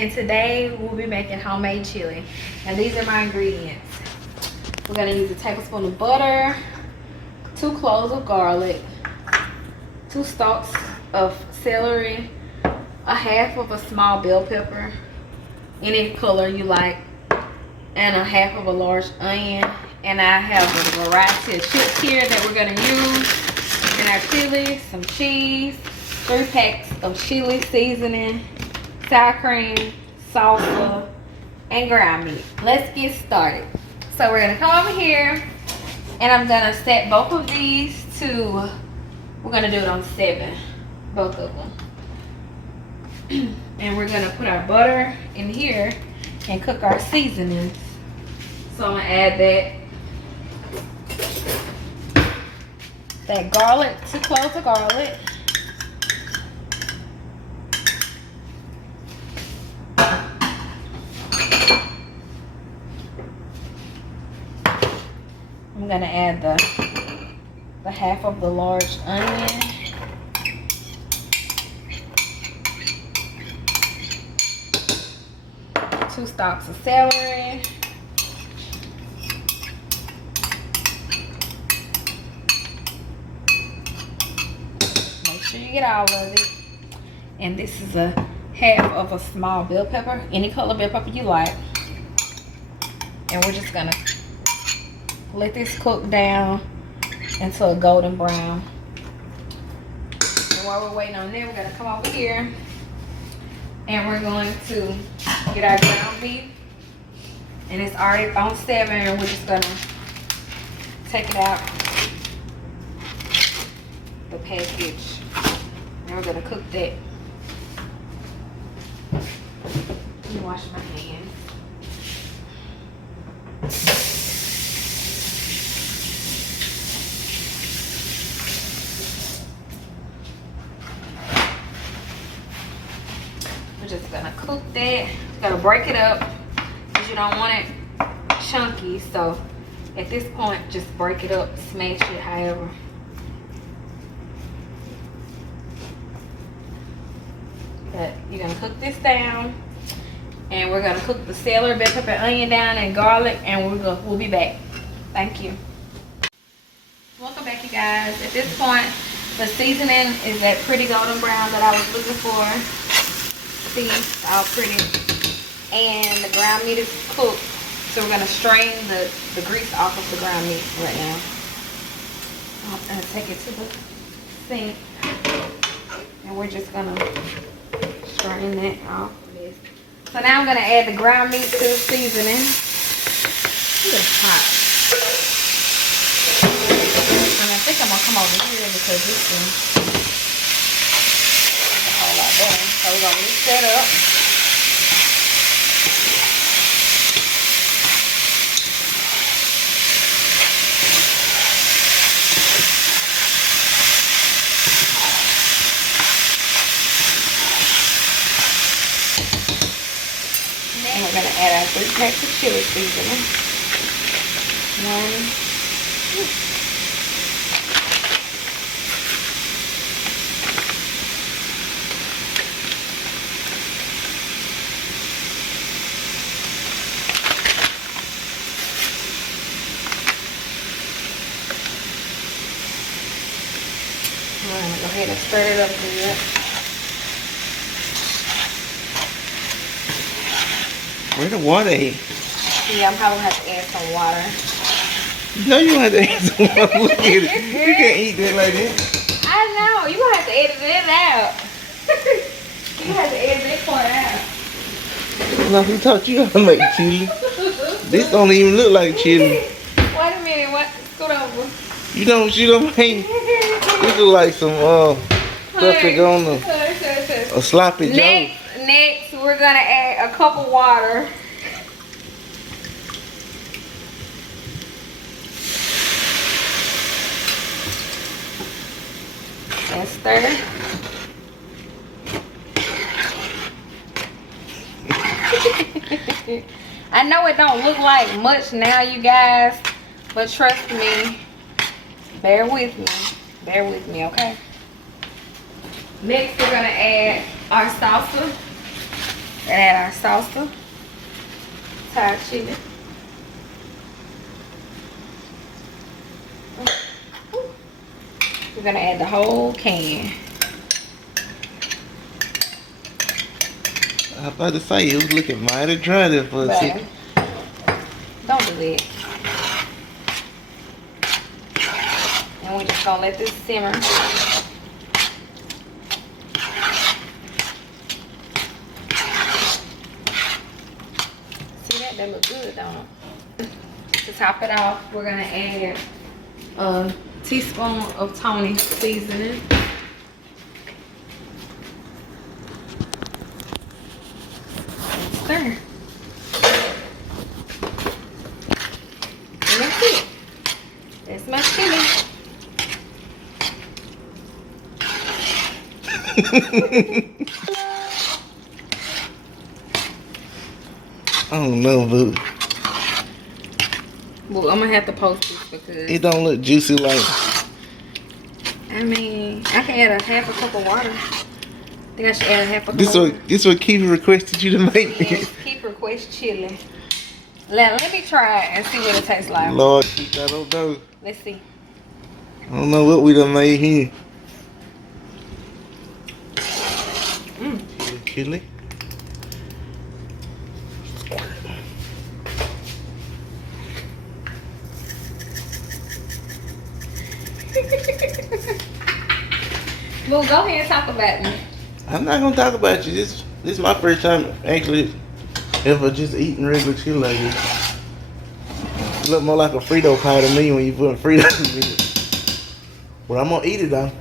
and today we'll be making homemade chili. Now these are my ingredients. We're gonna use a tablespoon of butter, 2 cloves of garlic, 2 stalks of celery, a half of a small bell pepper, any color you like, and a half of a large onion. And I have a variety of chips here that we're gonna use in our chili. Some cheese, 3 packs of chili seasoning, sour cream, salsa, and ground meat. Let's get started. So we're gonna come over here and I'm gonna set both of these to, we're gonna do it on 7, both of them. And we're gonna put our butter in here and cook our seasonings. So I'm gonna add that garlic, 2 cloves of garlic. I'm gonna add the half of the large onion. Two stalks of celery. Make sure you get all of it. And this is a half of a small bell pepper, any color bell pepper you like. And we're just gonna let this cook down until a golden brown. And while we're waiting on that, we're gonna come over here and we're going to get our ground beef. And it's already on 7, and we're just gonna take it out the package. And we're gonna cook that. Let me wash my hands. Just gonna cook that. Gotta break it up because you don't want it chunky. So at this point, just break it up, smash it however. But you're gonna cook this down, and we're gonna cook the celery, bell pepper, onion down, and garlic, and we'll be back. Thank you. Welcome back, you guys. At this point, the seasoning is that pretty golden brown that I was looking for. See, all pretty, and the ground meat is cooked, so we're going to strain the grease off of the ground meat right now. I'm going to take it to the sink, and we're just going to strain that off. So now I'm going to add the ground meat to the seasoning. It's hot. And I think I'm going to come over here because this one a whole lot better. So we're gonna mix that up. And we're gonna add our 3 packs of chili seasoning. 1. I'm gonna go ahead and stir it up a bit. Where the water at? Yeah, I'm probably gonna have to add some water. No, you don't have to add some water. Look at it. You can't eat that like that. I know. You gonna have to edit it out. You have to edit that part out. No, who taught you how to make chili? This don't even look like chili. Wait a minute. What? Scoot over. You don't make. This look like some stuff that go on a sloppy Joe. Next, we're gonna add a cup of water. And stir. I know it don't look like much now, you guys, but trust me, bear with me, okay? Next, we're gonna add our salsa. Add our salsa, Thai chili. We're gonna add the whole can. I was about to say, it was looking mighty dry there for a But second. don't do that. And we're just gonna let this simmer. See that? That look good, don't it? To top it off, we're gonna add a teaspoon of Tony seasoning. Stir. And that's it. That's my chili. I don't know, but Well, I'm gonna have to post this because it don't look juicy like. I mean I can add a half a cup of water. I think I should add a half a cup This of what water. this what Keith requested you to make. Yes, keep request chili. Let me try it and see what it tastes like. Lord, Keith, I don't know. Let's see. I don't know what we done made here. Chili. Well, go ahead and talk about me. I'm not gonna talk about you. This is my first time actually ever just eating regular chili like this. It look more like a Frito pie to me when you put Fritos in it. But I'm gonna eat it though.